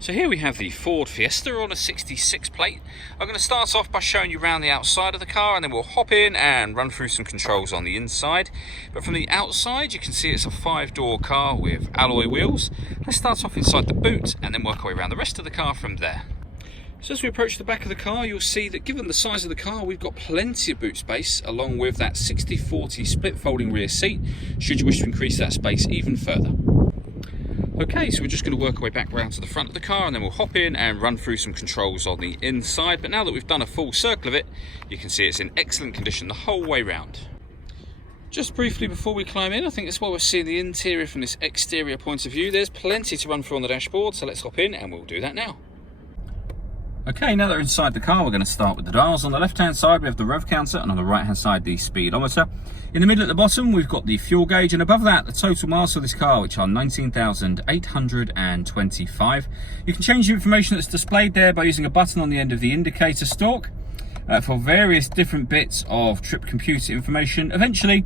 So here we have the Ford Fiesta on a 66 plate. I'm going to start off by showing you around the outside of the car, and then we'll hop in and run through some controls on the inside. But from the outside you can see it's a 5-door car with alloy wheels. Let's start off inside the boot and then work our way around the rest of the car from there. So as we approach the back of the car, you'll see that given the size of the car, we've got plenty of boot space, along with that 60/40 split folding rear seat, should you wish to increase that space even further. Okay, so we're just going to work our way back round to the front of the car, and then we'll hop in and run through some controls on the inside. But now that we've done a full circle of it, you can see it's in excellent condition the whole way round. Just briefly before we climb in, I think that's why we're seeing the interior from this exterior point of view. There's plenty to run through on the dashboard, so let's hop in and we'll do that now. Okay, now that we're inside the car, we're going to start with the dials. On the left-hand side, we have the rev counter, and on the right-hand side, the speedometer. In the middle at the bottom, we've got the fuel gauge, and above that, the total miles for this car, which are 19,825. You can change the information that's displayed there by using a button on the end of the indicator stalk for various different bits of trip computer information. Eventually,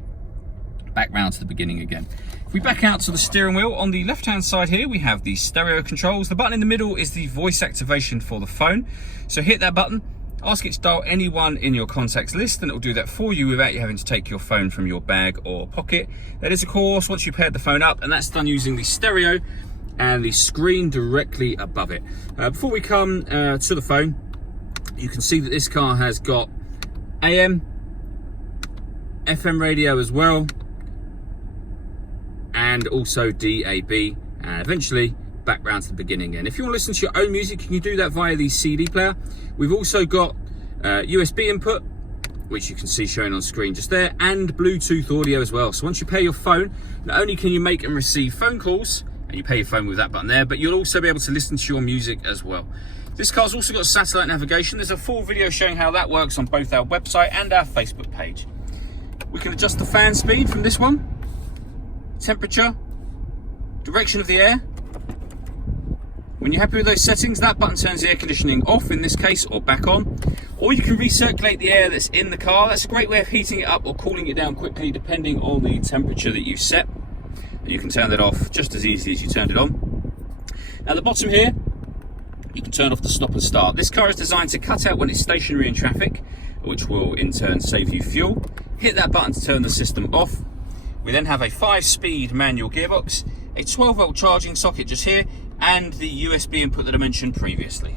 back round to the beginning again. If we back out to the steering wheel, on the left hand side here we have the stereo controls. The button in the middle is the voice activation for the phone. So hit that button, ask it to dial anyone in your contacts list, and it will do that for you without you having to take your phone from your bag or pocket. That is, of course, once you've paired the phone up, and that's done using the stereo and the screen directly above it. Before we come to the phone, you can see that this car has got AM, FM radio as well, and also DAB, and eventually back round to the beginning again. If you want to listen to your own music, you can do that via the CD player. We've also got USB input, which you can see showing on screen just there, and Bluetooth audio as well. So once you pair your phone, not only can you make and receive phone calls, and you pair your phone with that button there, but you'll also be able to listen to your music as well. This car's also got satellite navigation. There's a full video showing how that works on both our website and our Facebook page. We can adjust the fan speed from this one, temperature, direction of the air. When you're happy with those settings, that button turns the air conditioning off in this case, or back on. Or you can recirculate the air that's in the car. That's a great way of heating it up or cooling it down quickly depending on the temperature that you set. And you can turn that off just as easy as you turned it on. Now the bottom here, you can turn off the stop and start. This car is designed to cut out when it's stationary in traffic, which will in turn save you fuel. Hit that button to turn the system off. We then have a 5-speed manual gearbox, a 12-volt charging socket just here, and the USB input that I mentioned previously.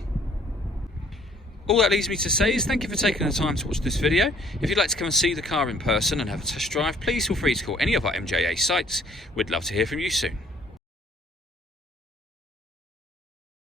All that leaves me to say is thank you for taking the time to watch this video. If you'd like to come and see the car in person and have a test drive, please feel free to call any of our MJA sites. We'd love to hear from you soon.